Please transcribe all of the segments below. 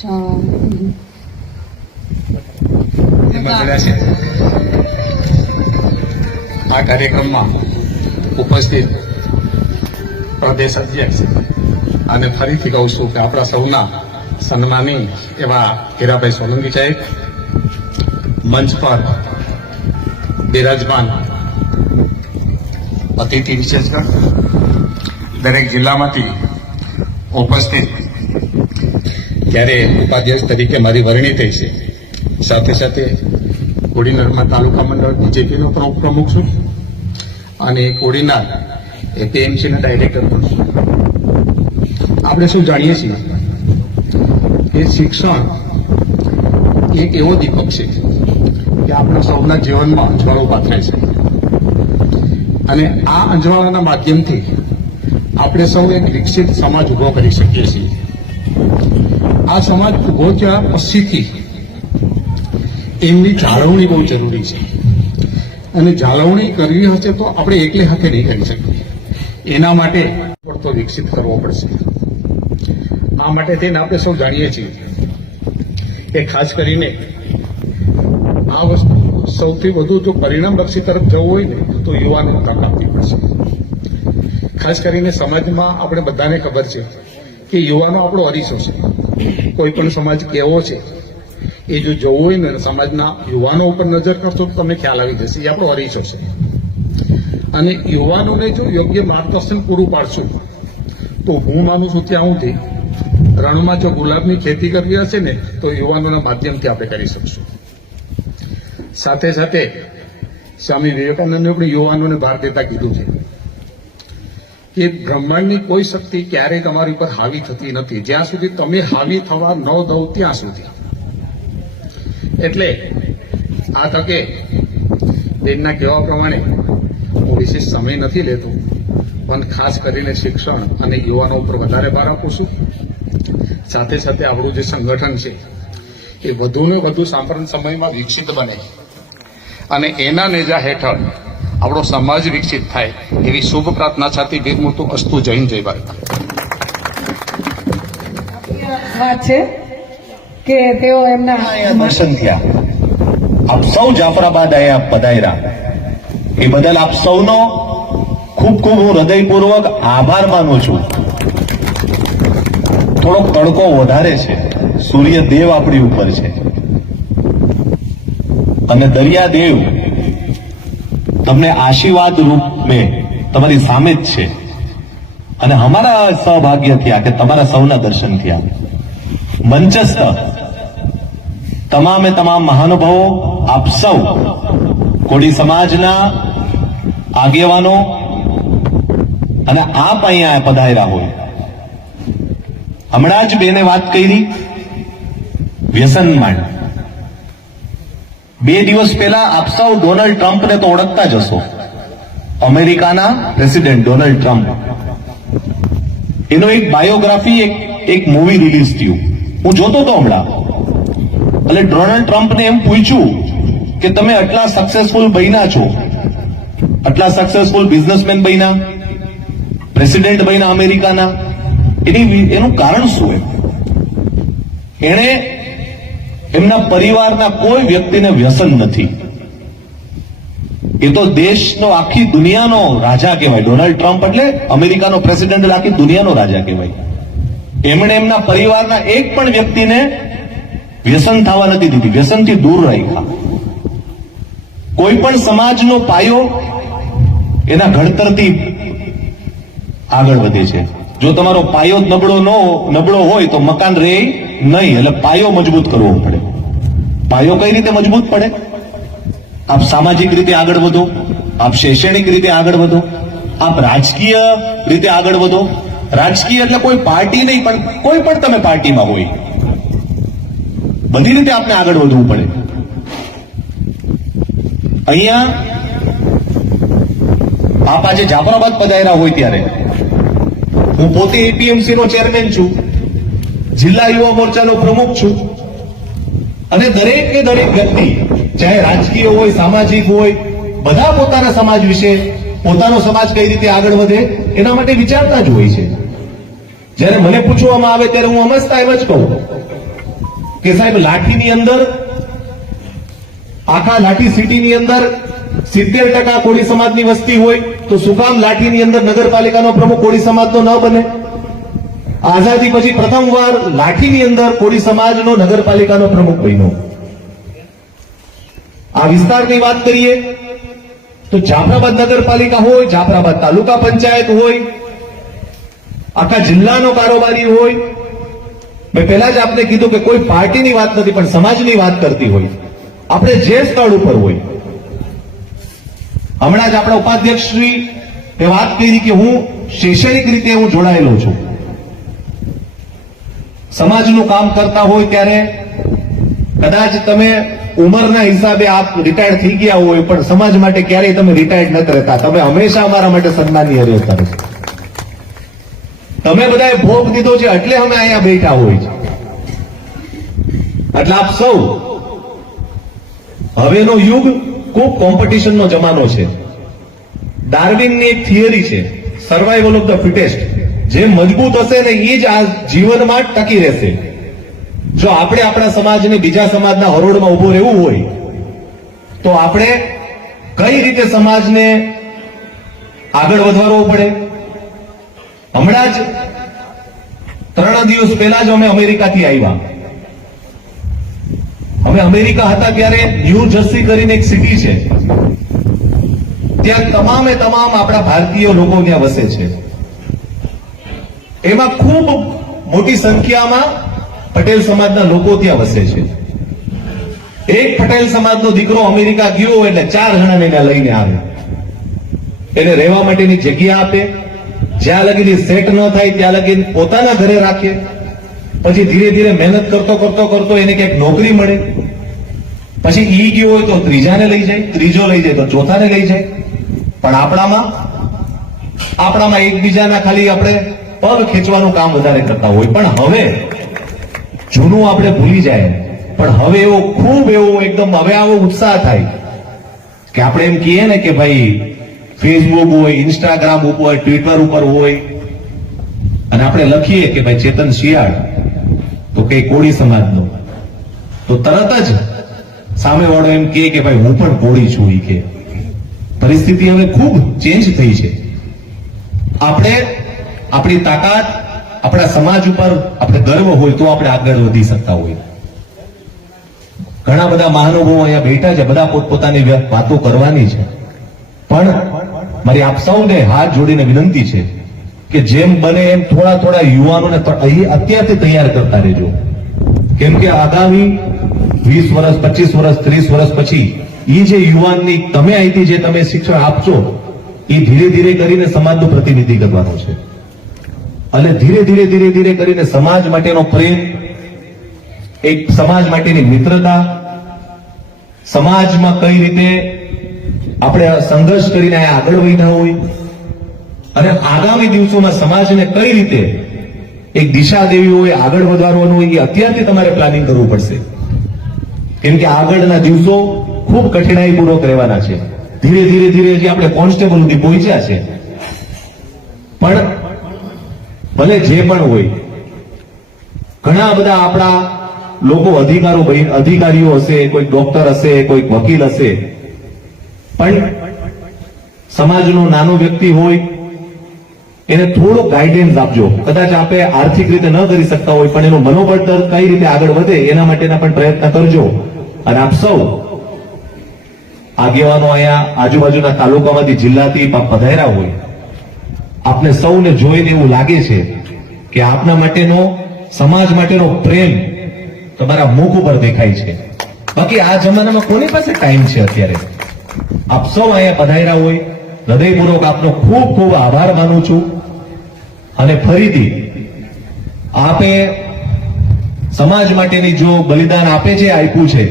આ કાર્યક્રમમાં ઉપસ્થિત પ્રદેશ અધ્યક્ષ અને ફરીથી કહું છું કે આપણા સૌના સન્માની એવા હીરાભાઈ સોલંકી સાહેબ, મંચ પર બિરાજમાન અતિથિ વિશેષગણ, દરેક જિલ્લામાંથી ઉપસ્થિત, ત્યારે ઉપાધ્યક્ષ તરીકે મારી વરણી થઈ છે. સાથે સાથે કોડીનારમાં તાલુકા મંડળ બીજેપીનો પ્રમુખ છું અને કોડીનાર એપીએમસીના ડાયરેક્ટર પણ છું. આપણે શું જાણીએ છીએ કે શિક્ષણ એક એવો દીપક છે કે આપણા સૌના જીવનમાં અંજવાળો પાથરે છે અને આ અંજવાળાના માધ્યમથી આપણે સૌ એક વિકસિત સમાજ ઉભો કરી શકીએ છીએ. આ સમાજ ઉભો થયા પછીથી એમની જાળવણી બહુ જરૂરી છે અને જાળવણી કરવી હશે તો આપણે એકલે હાથે નહીં કરી શકીએ. એના માટે પડતો વિકસિત કરવો પડશે. આ માટે થઈને આપણે સૌ જાણીએ છીએ કે ખાસ કરીને આ વસ્તુ સૌથી વધુ જો પરિણામલક્ષી તરફ જવું હોય ને તો યુવાનોને તક આપવી પડશે. ખાસ કરીને સમાજમાં આપણે બધાને ખબર છે કે યુવાનો આપણો અરીસો છે. કોઈ પણ સમાજ કેવો છે એ જો જોવું હોય ને સમાજના યુવાનો ઉપર નજર કરશો તો તમને ખ્યાલ આવી જશે. એ આપણો અરીસો છે અને યુવાનોને જો યોગ્ય માર્ગદર્શન પૂરું પાડશું તો હું માનું છું ત્યાં સુધી રણમાં જો ગુલાબની ખેતી કરવી હશે ને તો યુવાનોના માધ્યમથી આપણે કરી શકશું. સાથે સાથે સ્વામી વિવેકાનંદે પણ યુવાનોને ભાર દેતા કીધું છે કે બ્રહ્માંડની કોઈ શક્તિ ક્યારેય તમારી ઉપર હાવી થતી નથી જ્યાં સુધી તમે હાવી થવા ન દો ત્યાં સુધી. એટલે આ તકે બેનના કહેવા પ્રમાણે હું વિશેષ સમય નથી લેતો, પણ ખાસ કરીને શિક્ષણ અને યુવાનો ઉપર વધારે ભાર આપું છું. સાથે સાથે આપણું જે સંગઠન છે એ વધુને વધુ સાંપ્રત સમયમાં વિકસિત બને અને એના નેજા હેઠળ આપણો સમાજ વિકસિત થાય એવી શુભ પ્રાર્થના સાથે બિરમુતું અસ્તુ. જય હિન્દ, જય ભારત. વાત છે કે તેઓ એમના દર્શન થયા. આપ સૌ જાફરાબાદ આયા પધાર્યા એ બદલ આપ સૌનો ખૂબ ખૂબ હું હૃદયપૂર્વક આભાર માનું છું. થોડોક તડકો વધારે છે, સૂર્યદેવ આપણી ઉપર છે અને દરિયાદેવ તમને આશીર્વાદ રૂપે તમારી સામે જ છે અને અમારા સૌભાગ્ય થયા કે તમારા સૌના દર્શન થયા. મંચસ્થ તમામે તમામ મહાનુભાવો, આપ સૌ કોળી સમાજના આગેવાનો અને આપ અહીંયા પધાર્યા હોય. હમણાં જ બેને વાત કરી વ્યસન માંડ. 2 દિવસ પહેલા આપ સૌ ડોનાલ્ડ ટ્રમ્પને તો ઓળખતા જ હશો, અમેરિકાના પ્રેસિડેન્ટ ડોનાલ્ડ ટ્રમ્પ. એનો એક બાયોગ્રાફી એક મૂવી રિલીઝ થયું, હું જોતો હતો હમણાં. એટલે ડોનાલ્ડ ટ્રમ્પને એમ પૂછ્યું કે તમે આટલા સક્સેસફુલ બન્યા છો, આટલા સક્સેસફુલ બિઝનેસમેન બન્યા, પ્રેસિડેન્ટ બન્યા અમેરિકાના, એનું કારણ શું? એણે એમના પરિવારના કોઈ વ્યક્તિને વ્યસન નથી. એ તો દેશનો, આખી દુનિયાનો રાજા કહેવાય. ડોનાલ્ડ ટ્રમ્પ એટલે અમેરિકાનો પ્રેસિડેન્ટ, એટલે આખી દુનિયાનો રાજા કહેવાય. એમણે એમના પરિવારના એક પણ વ્યક્તિને વ્યસન થવા નથી દીધી, વ્યસનથી દૂર રાખ્યા. કોઈ પણ સમાજનો પાયો એના ઘડતરથી આગળ વધે છે. જો તમારો પાયો નબળો હોય તો મકાન રહે નહીં. એટલે પાયો મજબૂત કરવો પડે. પાયો કઈ રીતે મજબૂત પડે? આપ સામાજિક રીતે આગળ વધો, આપ શૈક્ષણિક રીતે આગળ વધો, આપ રાજકીય રીતે આગળ વધો. રાજકીય એટલે કોઈ પાર્ટી નહીં, પણ કોઈ પણ તમે પાર્ટીમાં હોય, બધી રીતે આપણે આગળ વધવું પડે. અહીંયા આપ આજે જાફરાબાદ પધાર્યા હોય ત્યારે હું પોતે એપીએમસી નો ચેરમેન છું, જિલ્લા યુવા મોરચાનો પ્રમુખ છું અને દરેકે દરેક વ્યક્તિ, ચાહે રાજકીય હોય, સામાજિક હોય, બધા પોતાના સમાજ વિશે, પોતાનો સમાજ કઈ રીતે આગળ વધે એના માટે વિચારતા જ હોય છે. જયારે મને પૂછવામાં આવે ત્યારે હું હંમેશા એમ જ કહું કે સાહેબ લાઠીની અંદર, આખા લાઠી સિટીની અંદર 70% કોળી સમાજની વસ્તી હોય તો શું કામ લાઠીની અંદર નગરપાલિકાનો પ્રમુખ કોળી સમાજનો ન બને? આઝાદી પછી પ્રથમવાર લાઠીની અંદર કોળી સમાજનો નગરપાલિકાનો પ્રમુખ બન્યો. આ વિસ્તારની વાત કરીએ તો જાફરાબાદ નગરપાલિકા હોય, જાફરાબાદ તાલુકા પંચાયત હોય, આખા જિલ્લાનો કારોબારી હોય. મેં પહેલા જ આપને કીધું કે કોઈ પાર્ટીની વાત નથી પણ સમાજની વાત કરતી હોય. આપણે જે સ્થળ ઉપર હોય, હમણાં જ આપણા ઉપાધ્યક્ષ શ્રી એ વાત કરી કે હું શૈક્ષણિક રીતે હું જોડાયેલો છું. સમાજનું કામ કરતા હોય ત્યારે કદાચ તમે ઉંમરના હિસાબે આપ રિટાયર્ડ થઈ ગયા હોય પણ સમાજ માટે ક્યારેય તમે રિટાયર્ડ નથી રહેતા. તમે હંમેશા અમારા માટે સન્માનીય રહેતા છો. તમે બધાએ ભોગ દીધો છે એટલે અમે અહીંયા બેઠા હોય છે. એટલે આપ સૌ, હવેનો યુગ ખૂબ કોમ્પિટિશનનો જમાનો છે. ડાર્વિનની એક થિયરી છે, સર્વાઈવલ ઓફ ધ ફિટેસ્ટ. જે મજબૂત હશે ને એ જ આ જીવનમાં ટકી રહેશે. જો આપણે આપણા સમાજને બીજા સમાજના હરોળમાં ઉભો રહેવું હોય તો આપણે કઈ રીતે સમાજને આગળ વધારવો પડે? હમણાં જ 3 દિવસ પહેલા જ અમે અમેરિકાથી આવ્યા. અમે અમેરિકા હતા ત્યારે ન્યૂ જર્સી કરીને એક સિટી છે, ત્યાં તમામે તમામ આપણા ભારતીય લોકો ત્યાં વસે છે. એમાં ખૂબ મોટી સંખ્યામાં પટેલ સમાજના લોકો ત્યાં વસે છે. એક પટેલ સમાજનો દીકરો અમેરિકા ગયો એટલે 4 જણાને ત્યાં લઈને આવે, એને રહેવા માટેની જગ્યા આપે, જ્યાં લગી સેટ ન થાય ત્યાં લગી પોતાના ઘરે રાખે. પછી ધીરે ધીરે મહેનત કરતો કરતો કરતો એને ક્યાંક નોકરી મળે, પછી ઈ ગયો હોય તો ત્રીજાને લઈ જાય, ત્રીજો લઈ જાય તો ચોથાને લઈ જાય. પણ આપણામાં એકબીજાના ખાલી આપણે પગ ખેંચવાનું કામ વધારે કરતા હોય. પણ હવે જૂનું આપણે ભૂલી જાય, પણ હવે એવો ખૂબ એવો એકદમ હવે આવો ઉત્સાહ થાય કે આપણે એમ કહીએ ને કે ભાઈ ફેસબુક હોય, ઇન્સ્ટાગ્રામ ઉપર, ટ્વિટર ઉપર હોય અને આપણે લખીએ કે ભાઈ ચેતન શિયાળ તો કઈ કોળી સમાજનો, તો તરત જ સામેવાળો એમ કહે કે ભાઈ હું પણ કોળી છું. ઈ કે પરિસ્થિતિ હવે ખૂબ ચેન્જ થઈ છે. આપણે આપણી તાકાત, આપણા સમાજ ઉપર આપણે ગર્વ હોય તો આપણે આગળ વધી શકતા હોય. ઘણા બધા મહાનુભાવો અહીંયા બેઠા છે, બધા પોતપોતાની વાતો કરવાની છે, પણ મારી આપ સૌને હાથ જોડીને વિનંતી છે કે જેમ બને એમ થોડા થોડા યુવાનોને અત્યારથી તૈયાર કરતા રહેજો. કેમ કે આગામી 20 વર્ષ, 25 વર્ષ, 30 વર્ષ પછી એ જે યુવાનની તમે અહીંથી જે તમે શિક્ષણ આપશો એ ધીરે ધીરે કરીને સમાજનું પ્રતિનિધિ કરવાનો છે. અને ધીરે ધીરે ધીરે ધીરે કરીને સમાજ માટેનો પ્રેમ, એક સમાજ માટેની મિત્રતા, સમાજમાં કઈ રીતે આપણે સંઘર્ષ કરીને આગળ વધ્યા હોય અને આગામી દિવસોમાં સમાજને કઈ રીતે એક દિશા દેવી હોય, આગળ વધારવાનું હોય, એ અત્યારથી તમારે પ્લાનિંગ કરવું પડશે. કેમ કે આગળના દિવસો ખૂબ કઠિનાઈપૂર્વક રહેવાના છે. ધીરે ધીરે ધીરે હજી આપણે કોન્સ્ટેબલ સુધી પહોંચ્યા છે, પણ ભલે જે પણ હોય, ઘણા બધા આપણા લોકો અધિકારીઓ હશે, કોઈ ડોક્ટર હશે, કોઈ વકીલ હશે, પણ સમાજનો નાનો વ્યક્તિ હોય એને થોડો ગાઈડન્સ આપજો. કદાચ આપણે આર્થિક રીતે ન કરી શકતા હોય પણ એનું મનોબળ કઈ રીતે આગળ વધે એના માટેના પણ પ્રયત્ન કરજો. અને આપ સૌ આગેવાનો અહીંયા આજુબાજુના તાલુકામાંથી, જિલ્લાથી પધાર્યા હોય, આપને સૌને જોઈને એવું લાગે છે કે આપના માટેનો, સમાજ માટેનો પ્રેમ તમારા મુખ ઉપર દેખાય છે. બાકી આ જમાનામાં કોની પાસે ટાઈમ છે અત્યારે? આપ સૌ અહીંયા પધાર્યા હોય, હૃદયપૂર્વક આપનો ખૂબ ખૂબ આભાર માનું છું. અને ફરીથી આપે સમાજ માટેની જો બલિદાન આપે છે, આપ્યું છે,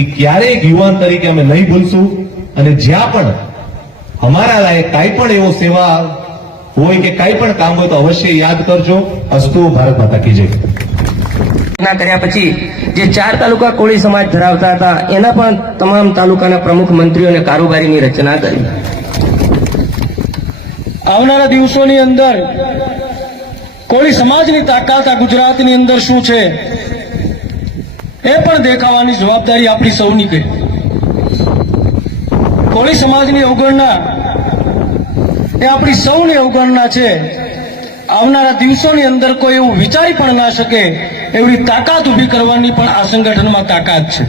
એ ક્યારેય યુવાન તરીકે અમે નહીં ભૂલશું. અને જ્યાં પણ અમારા લાયક કાંઈ પણ એવો સેવા હોય કે કાંઈ પણ કામ હોય તો અવશ્ય યાદ કરજો. અસ્તુ. ભારત માતા કી જય. કર્યા પછી જે 4 તાલુકા કોળી સમાજ ધરાવતા હતા એના પણ તમામ તાલુકાના પ્રમુખ મંત્રીઓ અને કારોબારીની રચના કરી. આવનારા દિવસોની અંદર કોળી સમાજની તાકાત આ ગુજરાતની અંદર શું છે એ પણ દેખાવાની જવાબદારી આપણી સૌની કરી. કોળી સમાજની અવગણના એ આપણી સૌની અવગણના છે. આવનારા દિવસોની અંદર કોઈ એવું વિચારી પણ ના શકે એવડી તાકાત ઊભી કરવાની પણ આ સંગઠનમાં તાકાત છે.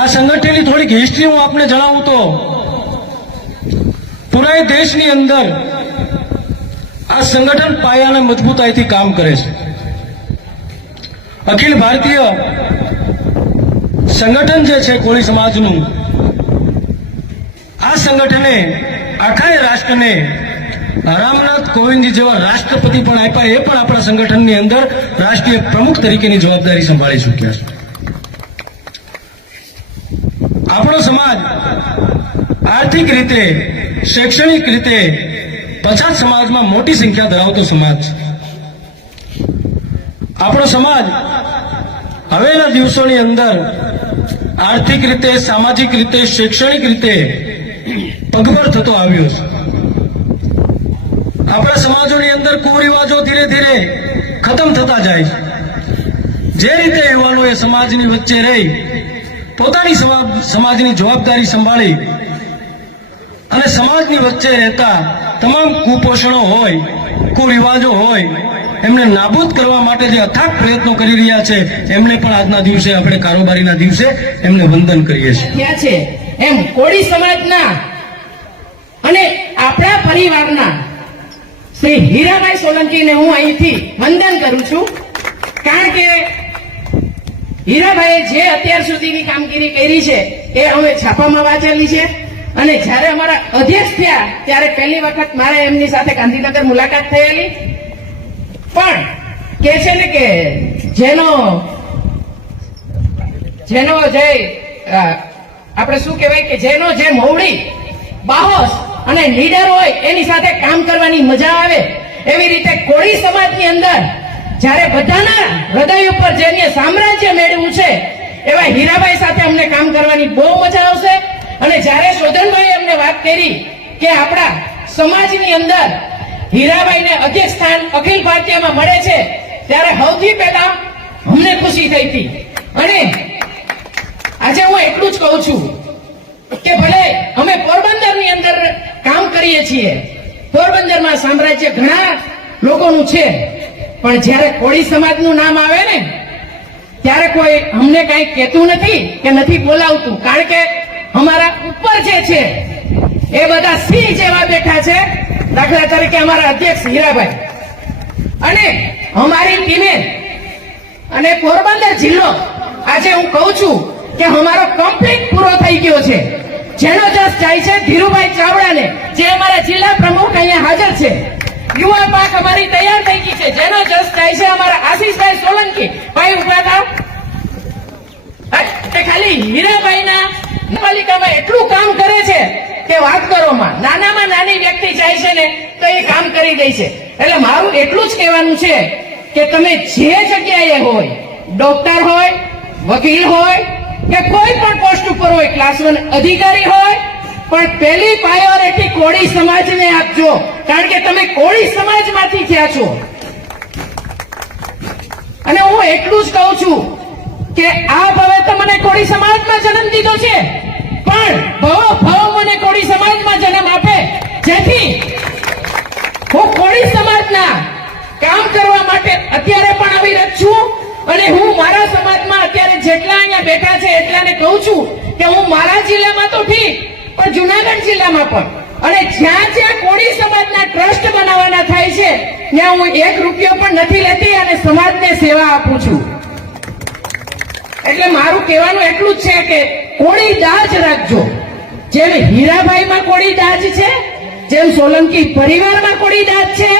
આ સંગઠનની થોડીક હિસ્ટ્રી હું આપને જણાવું તો પૂરા દેશની અંદર આ સંગઠન પાયાને મજબૂતાઈથી કામ કરે છે. અખિલ ભારતીય સંગઠન જે છે કોળી સમાજનું, આ સંગઠને આખા રાષ્ટ્રને રામનાથ કોવિંદજી જેવા રાષ્ટ્રપતિ પણ આપ્યા. એ પણ આપણા સંગઠનની અંદર રાષ્ટ્રીય પ્રમુખ તરીકેની જવાબદારી સંભાળી ચૂક્યા છે. આપણો સમાજ આર્થિક રીતે, શૈક્ષણિક રીતે પછાત સમાજમાં મોટી સંખ્યા ધરાવતો સમાજ છે. આપણો સમાજ હવેના દિવસોની અંદર આર્થિક રીતે, સામાજિક રીતે, શૈક્ષણિક રીતે પગભર થતો આવ્યો છે. આપણા સમાજોની અંદર કુરિવાજો ધીરે ધીરે ખતમ થતા જાય છે. જે રીતે યુવાનોએ સમાજની વચ્ચે રહી પોતાની સમાજની જવાબદારી સંભાળી અને સમાજની વચ્ચે રહેતા તમામ કુપોષણો હોય, કુરિવાજો હોય, એમને નાબૂદ કરવા માટે જે અથાગ પ્રયત્નો કરી રહ્યા છે, એમને પણ આજના દિવસે આપણે કારોબારીના દિવસે એમને વંદન કરીએ છીએ. થયા છે એમ કોળી સમાજના અને આપણા પરિવારના શ્રી હીરાભાઈ સોલંકીને હું અહીંથી વંદન કરું છું. કારણ કે હીરાભાઈએ જે અત્યાર સુધીની કામગીરી કરી છે એ અમે છાપામાં વાંચેલી છે. અને જ્યારે અમારા અધ્યક્ષ થયા ત્યારે પહેલી વખત મારે એમની સાથે ગાંધીનગર મુલાકાત થયેલી. પણ કે છે ને કે જેનો જે આપણે શું કહેવાય કે જેનો જે મોવડી, બાહોશ અને લીડર હોય એની સાથે કામ કરવાની મજા આવે. એવી રીતે કોળી સમાજની અંદર જ્યારે બધાના હૃદય ઉપર જેને સામ્રાજ્ય મેળવ્યું છે એવા હીરાભાઈ સાથે અમને કામ કરવાની બહુ મજા આવશે. અને જ્યારે શોધનભાઈ અમને વાત કરી કે આપણા સમાજની અંદર હીરાભાઈને અધ્યક્ષ સ્થાન અખિલ ભારતીયમાં મળે છે ત્યારે સૌથી પહેલા અમને ખુશી થઈ હતી. અને આજે હું એટલું જ કહું છું કે ભલે અમે પોરબંદરની અંદર કામ કરીએ છીએ, પોરબંદરમાં સામ્રાજ્ય ઘણા લોકોનું છે, પણ જ્યારે કોળી સમાજનું નામ આવે ને ત્યારે કોઈ અમને કઈ કહેતું નથી કે નથી બોલાવતું. કારણ કે અમારા ઉપર જે છે એ બધા સિંહ જેવા બેઠા છે. દાખલા તરીકે અમારા અધ્યક્ષ હીરાભાઈ અને અમારી ટીમે અને પોરબંદર જિલ્લો આજે હું કહું છું કે અમારો કમ્પ્લીટ પૂરો થઈ ગયો છે. જેનો જસ જાય છે ધીરુભાઈ ચાવડાને, જે અમારા જિલ્લા પ્રમુખ અહીંયા હાજર છે. યુવા પાક અમારી તૈયાર થઈ ગઈ છે. જેનો જસ જાય છે અમારા આશીષભાઈ સોલંકી. ભાઈ ઉભા થાવ. ખાલી હીરાભાઈના નગરપાલિકામાં એટલું કામ કરે છે કે વાત કરોમાં. નાનામાં નાની વ્યક્તિ જાય છે ને તો એ કામ કરી દે છે. એટલે મારું એટલું જ કહેવાનું છે કે તમે જે જગ્યાએ હોય, ડોક્ટર હોય, વકીલ હોય કે કોઈ પણ પોસ્ટ ઉપર હોય, ક્લાસ 1 અધિકારી હોય, પણ પહેલી પ્રાયોરિટી કોળી સમાજને આપજો. કારણ કે તમે કોળી સમાજમાંથી થયા છો. અને હું એટલું જ કહું છું કે આ ભવે તો મને કોળી સમાજમાં જન્મ દીધો છે, પણ ભવ મને કોળી સમાજમાં જન્મ આપે, જેથી હું કોળી સમાજના કામ કરવા માટે અત્યારે પણ અવિરત છું. અને હું મારા સમાજમાં અત્યારે જેટલા અહીંયા બેઠા છે એટલાને કહું છું કે હું મારા જિલ્લામાં તો ઠીક, પણ જુનાગઢ જિલ્લામાં પણ અને જ્યાં જ્યાં કોળી સમાજના ટ્રસ્ટ બનાવવાના થાય છે ત્યાં હું 1 રૂપિયો પણ નથી લેતી અને સમાજને સેવા આપું છું. એટલે મારું કહેવાનું એટલું જ છે કે કોળી દાજ રાખજો. જેમ હીરાભાઈમાં કોળી દાજ છે, જેમ સોલંકી પરિવારમાં કોળી દાજ છે,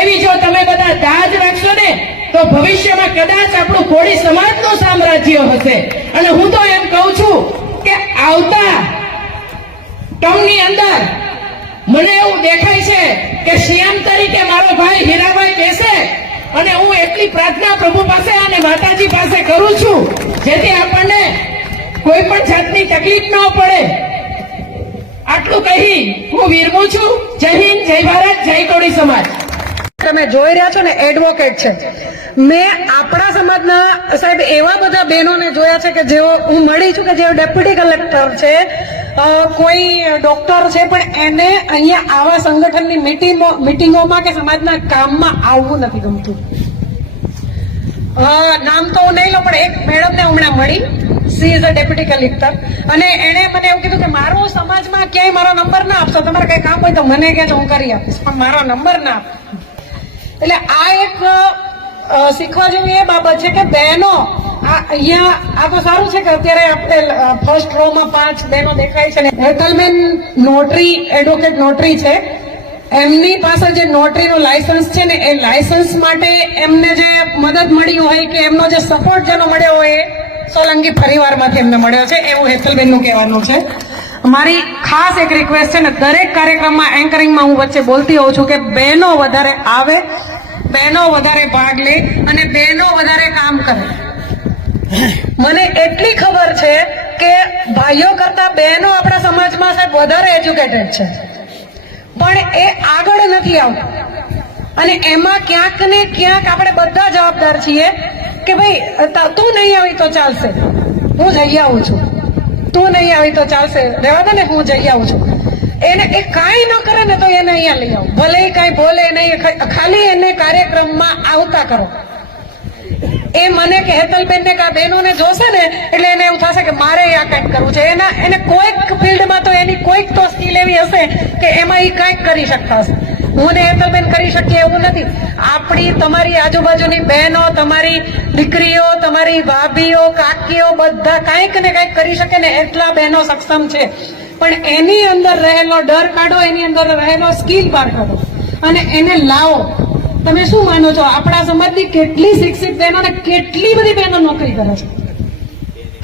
એવી જો તમે બધા દાજ રાખશો ને તો ભવિષ્યમાં કદાચ આપણું કોળી સમાજનું સામ્રાજ્ય હશે. અને હું તો એમ કહું છું કે આવતા ટર્મની અંદર મને એવું દેખાય છે કે સીએમ તરીકે મારો ભાઈ હીરાભાઈ બેસે. અને હું એટલી પ્રાર્થના પ્રભુ પાસે અને માતાજી પાસે કરું છું જેથી આપણને કોઈ પણ જાતની તકલીફ ન પડે. આટલું કહી હું વિરમું છું. જય હિન્દ, જય ભારત, જય કોળી સમાજ. તમે જોઈ રહ્યા છો ને એડવોકેટ છે. મેં આપણા સમાજના સાહેબ એવા બધા બહેનોને જોયા છે કે જેઓ હું મળી છું કે જેઓ ડેપ્યુટી કલેક્ટર છે, કોઈ ડોક્ટર છે, પણ એને અહીંયા આવા સંગઠનની મિટિંગોમાં કે સમાજના કામમાં આવવું નથી ગમતું. નામ તો હું નહીં લઉં, પણ એક મેડમને હમણાં મળી, she is a deputy collector, અને એણે મને એવું કીધું કે મારો સમાજમાં ક્યાંય મારો નંબર ના આપશો, તમારે કઈ કામ હોય તો મને કહેજો, હું કરી આપીશ, પણ મારો નંબર ના આપો. એટલે આ એક શીખવા જેવી એ બાબત છે કે બહેનો અહીંયા આ તો સારું છે કે અત્યારે આપણે ફર્સ્ટ રો માં 5 બહેનો દેખાય છે ને હેતલબેન નોટરી, એડવોકેટ નોટરી છે, એમની પાસે જે નોટરીનું લાયસન્સ છે ને એ લાયસન્સ માટે એમને જે મદદ મળી હોય કે એમનો જે સપોર્ટ જેનો મળ્યો હોય એ સોલંકી પરિવારમાંથી એમને મળ્યો છે, એવું હેતલબેનનું કહેવાનું છે. મારી ખાસ એક રિક્વેસ્ટ છે ને, દરેક કાર્યક્રમમાં એન્કરિંગમાં હું વચ્ચે બોલતી હોઉં છું કે બહેનો વધારે આવે, બહેનો વધારે ભાગ લે અને બહેનો વધારે કામ કરે. મને એટલી ખબર છે કે ભાઈઓ કરતા બહેનો આપણા સમાજમાં સાહેબ વધારે એજ્યુકેટેડ છે, પણ એ આગળ નથી આવતા. અને એમાં ક્યાંક ને ક્યાંક આપણે બધા જવાબદાર છીએ કે ભાઈ તું નહીં આવી તો ચાલશે, હું જઈ આવું છું, તું નહીં આવી તો ચાલશે, રહેવા દે ને, હું જઈ આવું છું. એને એ કાંઈ ન કરે ને તો એને અહીંયા લઈ આવો, ભલે કાંઈ બોલે નહીં, ખાલી એને કાર્યક્રમમાં આવતા કરો. એ મને કે હેતલબેન ને કે આ બહેનોને જોશે ને એટલે એને એવું થશે કે મારે આ કંઈક કરવું છે. એને કોઈક ફિલ્ડમાં તો એની કોઈક તો સ્કિલ એવી હશે કે એમાં એ કંઈક કરી શકતા હશે. હું ને હેતલબેન કરી શકીએ એવું નથી. આપણી તમારી આજુબાજુની બહેનો, તમારી દીકરીઓ, તમારી ભાભીઓ, કાકીઓ બધા કાંઈક ને કાંઈક કરી શકે ને એટલા બહેનો સક્ષમ છે. પણ એની અંદર રહેલો ડર કાઢો, એની અંદર રહેલો સ્કિલ બહાર કાઢો અને એને લાવો. તમે શું માનો છો આપણા સમાજની કેટલી શિક્ષિત બહેનો ને કેટલી બધી બહેનો નોકરી કરે છે,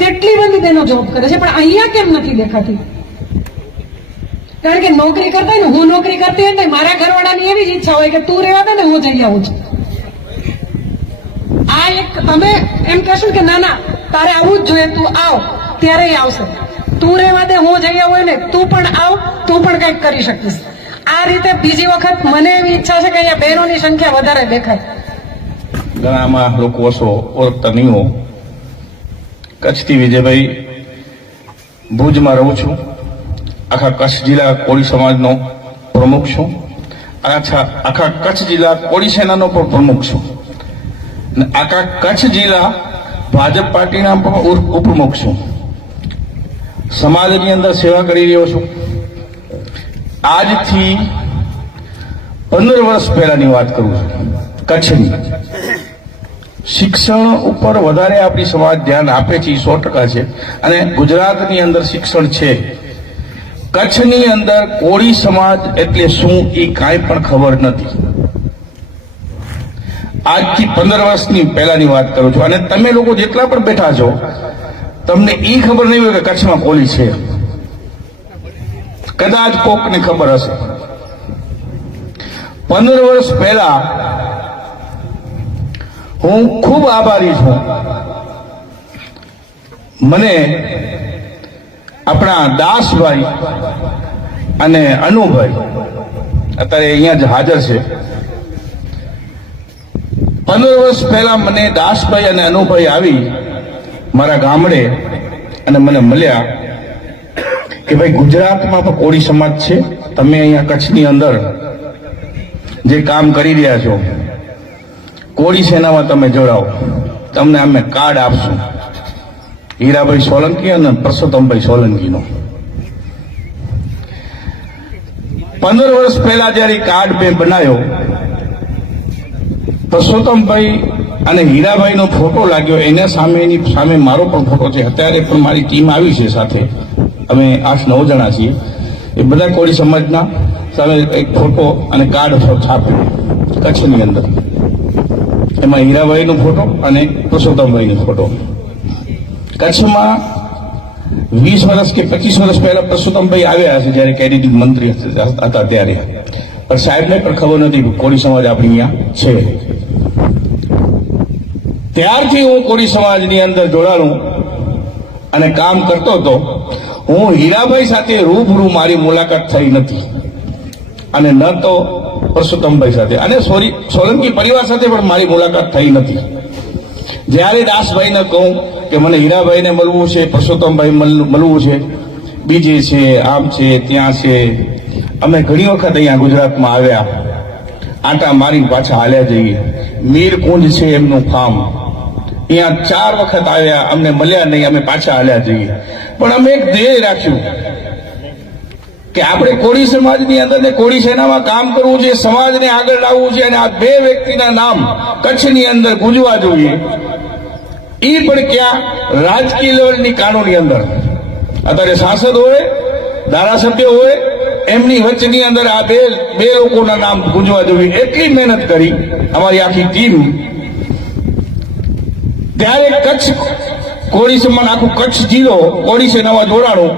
કેટલી બધી બહેનો જોબ કરે છે, પણ અહીંયા કેમ નથી દેખાતી? કારણ કે નોકરી કરતા હોય ને, હું નોકરી કરતી હોય ને મારા ઘરવાળાની એવી જ ઈચ્છા હોય કે તું રહેવા દે ને, હું જઈ આવું છું. આ એક તમે એમ કહેશો કે ના ના તારે આવવું જ જોઈએ, તું આવ ત્યારે આવશે, તું રહેવા દે હું જઈ આવું ને, તું પણ આવ, તું પણ કંઈક કરી શકીશ. આ રીતે બીજી વખત મને એવી ઈચ્છા છે કે અહીંયા બહેનોની સંખ્યા વધારે દેખાય. ઘણામાં લોકો ઓળખતા નહીં હો. કચ્છથી વિજયભાઈ, ભુજમાં રહું છું, આખા કચ્છ જિલ્લા કોળી સમાજનો પ્રમુખ છું, આખા કચ્છ જિલ્લા કોળી સેનાનો પણ પ્રમુખ છું, અને આખા કચ્છ જિલ્લા ભાજપ પાર્ટીના પણ ઉપપ્રમુખ છું. સમાજની અંદર સેવા કરી રહ્યો છું. આજથી 15 વર્ષ પહેલાની વાત કરું છું. કચ્છની શિક્ષણ ઉપર વધારે આપણી સમાજ ધ્યાન આપે છે, 100% છે, અને ગુજરાતની અંદર શિક્ષણ છે. કચ્છની અંદર કોળી સમાજ એટલે શું એ કાંઈ પણ ખબર નથી. આજથી 15 વર્ષની પહેલાની વાત કરું છું. અને તમે લોકો જેટલા પણ બેઠા છો તમને એ ખબર નહીં હોય કે કચ્છમાં કોળી છે. કદાચ કોકને ખબર હશે. 15 વર્ષ પહેલા હું ખૂબ આભારી છું. મને આપણા દાસભાઈ અને અનુભાઈ અત્યારે અહીંયા જ હાજર છે. 15 વર્ષ પહેલા મને દાસભાઈ અને અનુભાઈ આવી મારા ગામડે અને મને મળ્યા કે ભાઈ ગુજરાતમાં પણ કોળી સમાજ છે, તમે અહીંયા કચ્છની અંદર જે કામ કરી રહ્યા છો કોળી સેનામાં તમે જોડાઓ, તમને અમે કાર્ડ આપશું, હીરાભાઈ સોલંકી અને પરસોત્તમભાઈ સોલંકીનો. 15 વર્ષ પહેલા જયારે કાર્ડ મેં બનાવ્યો, પરસોત્તમભાઈ અને હીરાભાઈનો ફોટો લાગ્યો, એના સામે મારો પણ ફોટો છે. અત્યારે પણ મારી ટીમ આવી છે સાથે, અમે 8-9 જણા છીએ. એ બધા કોળી સમાજના સામે એક ફોટો અને કાર્ડ છાપ્યો કચ્છની અંદર. એમાં હીરાભાઈનો ફોટો અને પરસોત્તમભાઈનો ફોટો. કચ્છમાં 20 વર્ષ કે 25 વર્ષ પહેલા પરસોત્તમભાઈ આવ્યા હશે જયારે કેબિનેટ મંત્રી હતા ત્યારે, પણ સાહેબને પણ ખબર નથી કે કોળી સમાજ આપણી અહીંયા છે. ત્યારથી હું કોળી સમાજની અંદર જોડાણું અને કામ કરતો હતો. હું હીરાભાઈ સાથે રૂબરૂ મારી મુલાકાત થઈ નથી, અને ન તો પરસોત્તમભાઈ સાથે, અને સોલંકી પરિવાર સાથે પણ મારી મુલાકાત થઈ નથી. જ્યારે દાસભાઈને કહું કે મને હીરાભાઈને મળવું છે, પરસોત્તમભાઈ મળવું છે, બીજે છે, આમ છે, ત્યાં છે, અમે ઘણી વખત અહીંયા ગુજરાતમાં આવ્યા, આટા મારીને પાછા હાલ્યા જઈએ. મીરકુંજ છે એમનું ફાર્મ, અહીંયા 4 વખત આવ્યા, અમને મળ્યા નહીં, અમે પાછા હાલ્યા જઈએ. પણ અમે એક ધ્યેય રાખ્યું કે આપણે કોળી સમાજની અંદર ને કોળી સેનામાં કામ કરવું છે, સમાજને આગળ લાવવું છે, અને આ 2 વ્યક્તિના નામ કચ્છની અંદર ગુંજવા જોઈએ. એ પણ ક્યાં? રાજકીય લેવલની કાનૂની અંદર. અત્યારે સાંસદ હોય, ધારાસભ્ય હોય, એમની વચ્ચેની અંદર આ બે લોકોના નામ ગુંજવા જોઈએ. એટલી મહેનત કરી અમારી આખી ટીમ. ત્યારે કચ્છ કોળી સમાન આખું કચ્છ જિલ્લો કોળી સેનામાં જોડાણું.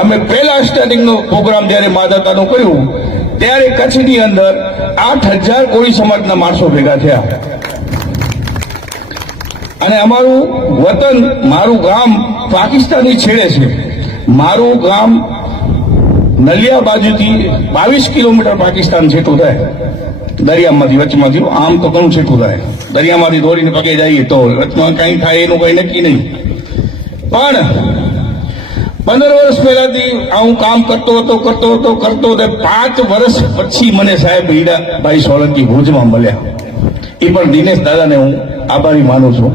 અમે પહેલા સ્ટાર્ટિંગનો પ્રોગ્રામ જ્યારે માધાતાનું કર્યું ત્યારે કચ્છની અંદર 8,000 કોળી સમાજના માણસો ભેગા થયા. અને અમારું વતન, મારું ગામ પાકિસ્તાનની છેડે છે. મારું ગામ નલિયા બાજુથી 22 કિલોમીટર પાકિસ્તાન છેટું થાય, દરિયામાંથી વચમાંથી. આમ તો ઘણું છેટું થાય, દરિયામાંથી દોડીને પગે જઈએ તો વચમાં કઈ થાય એનું કઈ નક્કી નહીં. પણ 15 વર્ષ પહેલાથી હું કામ કરતો હતો. 5 વર્ષ પછી મને સાહેબ હીરાભાઈ સોલંકી ભુજમાં મળ્યા. એ પણ દિનેશ દાદાને હું આભારી માનું છું.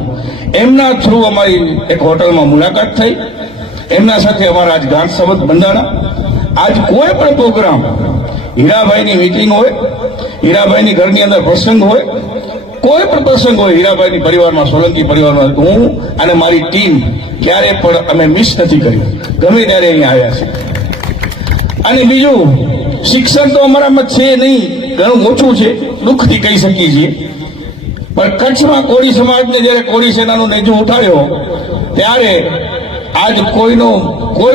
એમના થ્રુ અમારી એક હોટલમાં મુલાકાત થઈ, એમના સાથે અમારા આજ ગાંઠ સંબંધ બંધાણા. આજ કોઈ પણ પ્રોગ્રામ, હીરાભાઈની મીટિંગ હોય, હીરાભાઈની ઘરની અંદર પ્રસંગ હોય, કોઈ પણ પ્રસંગ હોય હીરાભાઈની પરિવારમાં, સોલંકી પરિવારમાં, હું અને મારી ટીમ ક્યારે પણ અમે મિસ નથી કર્યું. ગમે ત્યારે અહીંયા આવ્યા છે. અને બીજું, શિક્ષણ તો અમારામાં છે નહીં, ઘણું ઓછું છે, દુઃખથી કહી શકીએ છીએ. પણ કચ્છમાં કોળી સમાજને જ્યારે કોળી સેનાનો નેજો ઉઠાવ્યો ત્યારે આજ કોઈ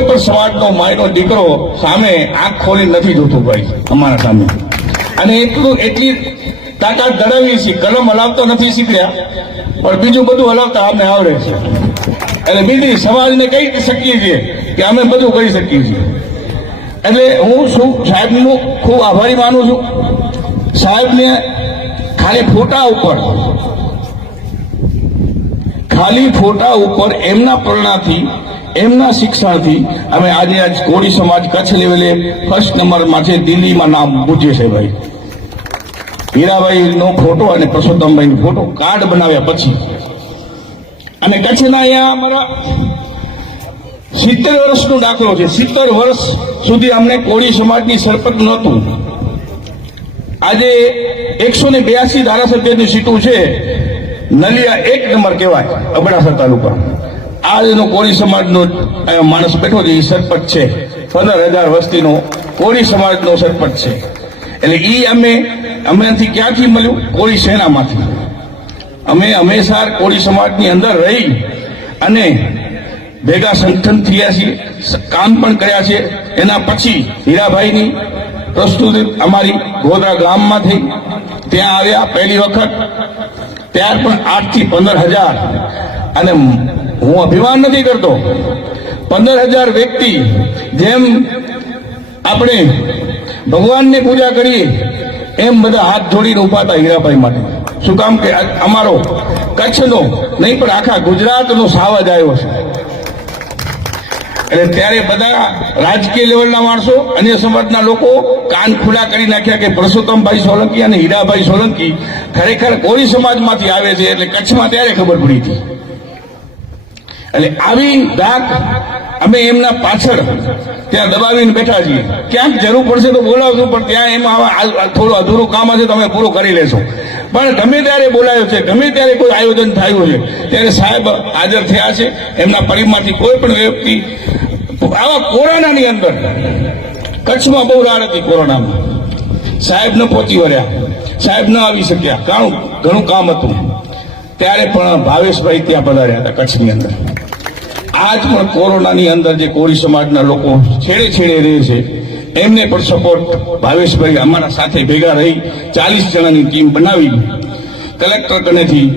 પણ સમાજનો માયનો દીકરો સામે આંખ ખોલી નથી જોતું ભાઈ અમારા સામે. અને એટલી તાકાત ધરાવીએ છીએ. કલમ હલાવતો નથી શીખ્યા, પણ બીજું બધું હલાવતા અમને આવડે છે. એટલે બીજી સમાજને કહી શકીએ છીએ કે અમે બધું કરી શકીએ છીએ. એટલે હું સાહેબનું ખૂબ આભારી માનું છું. સાહેબને ખાલી ફોટા ઉપર એમના પ્રેરણાથી, એમના શિક્ષણથી અમે આજે કોળી સમાજ કચ્છ લેવલે ફર્સ્ટ નંબરમાં છે. દિલ્હીમાં નામ પૂછે છે ભાઈ. હીરાભાઈનો ફોટો અને પરસોત્તમભાઈનો ફોટો કાર્ડ બનાવ્યા પછી. અને કચ્છના અહીંયા અમારા 70 વર્ષનો દાખલો છે. 70 વર્ષ સુધી અમને કોળી સમાજની સરપંચ નહોતું. આજે 182 ધારાસભ્યની સીટો છે. નલિયા 1 નંબર કહેવાય અબડાસા તાલુકા. આજનો કોળી સમાજનો માણસ બેઠો છે, એ સરપંચ છે. 15,000 વસ્તીનો કોળી સમાજનો સરપંચ છે. એટલે એ અમેથી ક્યાંથી મળ્યું? કોળી સેનામાંથી. અમે હંમેશા કોળી સમાજની અંદર રહી અને ભેગા સંગઠન થયા છીએ, કામ પણ કર્યા છે. એના પછી હીરાભાઈની પ્રસ્તુતિ અમારી ગોધરા ગામમાં થઈ. ત્યાં આવ્યા પહેલી વખત, ત્યાર પણ 8 થી 15,000. અને હું અભિમાન નથી કરતો, 15,000 વ્યક્તિ જેમ આપણે ભગવાનની પૂજા કરીએ એમ બધા હાથ જોડીને ઉભા હતા હીરાભાઈ માટે. શું કામ કે અમારો કચ્છનો નહીં પણ આખા ગુજરાતનો સાવજ આવ્યો છે. એટલે ત્યારે બધા રાજકીય લેવલના માણસો, અન્ય સમાજના લોકો કાન ખુલ્લા કરી નાખ્યા કે પરસોત્તમભાઈ સોલંકી અને હીરાભાઈ સોલંકી ખરેખર કોળી સમાજમાંથી આવે છે. એટલે કચ્છમાં ત્યારે ખબર પડી હતી. એટલે આવી ધાક અમે એમના પાછળ ત્યાં દબાવીને બેઠા છીએ. ક્યાંક જરૂર પડશે તો બોલાવશું, પણ ત્યાં એમાં થોડું અધૂરું કામ હશે તો અમે પૂરું કરી લેશું. પણ ગમે ત્યારે બોલાયો છે, ગમે ત્યારે કોઈ આયોજન થયું છે ત્યારે સાહેબ હાજર થયા છે. એમના પરિવારમાંથી કોઈ પણ વ્યક્તિ આવા કોરોનાની અંદર, કચ્છમાં બહુ રાડ હતી કોરોનામાં, સાહેબ ન પહોંચી વળ્યા, સાહેબ ન આવી શક્યા, ઘણું કામ હતું. ત્યારે પણ ભાવેશભાઈ ત્યાં પધાર્યા હતા કચ્છની અંદર. આજ પણ કોરોનાની અંદર જે કોળી સમાજના લોકો છેડે રહે છે એમને પણ સપોર્ટ ભાવેશભાઈ અમારા સાથે ભેગા રહી 40 જણાની ટીમ બનાવી, કલેક્ટર કનેથી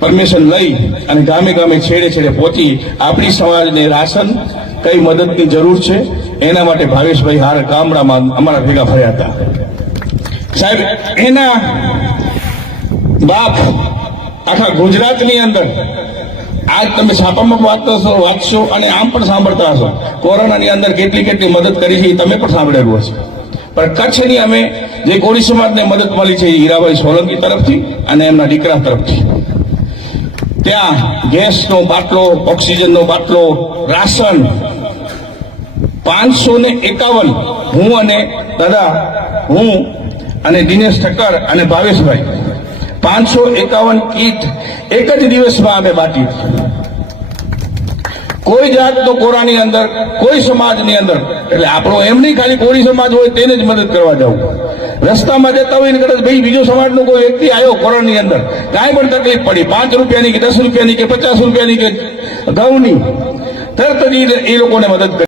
પરમિશન લઈ અને ગામે છેડે પહોંચી આપણી સમાજને રાશન કઈ મદદની જરૂર છે એના માટે ભાવેશભાઈ હાર ગામડામાં અમારા ભેગા ફર્યા હતા. સાહેબ એના બાપ આખા ગુજરાતની અંદર આજ તમે છાપામાં વાંચશો અને આમ પણ સાંભળતા હશો કોરોનાની અંદર કેટલી મદદ કરી છે એ તમે પણ સાંભળેલું હશે. પણ કચ્છની અમે જે કોળી સમાજને મદદ મળી છે એ હીરાભાઈ સોલંકી તરફથી અને એમના દીકરા તરફથી. ત્યાં ગેસનો બાટલો, ઓક્સિજનનો બાટલો, રાશન 551 હું અને દાદા, હું અને દિનેશ ઠક્કર અને ભાવેશભાઈ 551 કીટ એક જ દિવસમાં અમે બાંટી. કોઈ જાતનો કોરાની અંદર, કોઈ સમાજની અંદર, એટલે આપણો એમ નહીં ખાલી કોળી સમાજ હોય તેને જ મદદ કરવા જવું. રસ્તામાં જતા હોય ને કદાચ ભાઈ બીજો સમાજનો કોઈ વ્યક્તિ આવ્યો કોરોનાની અંદર, કાંઈ પણ તકલીફ પડી, 5 રૂપિયાની કે 10 રૂપિયાની કે 50 રૂપિયાની કે ઘઉંની, તરત જ એ લોકોને મદદ કરી.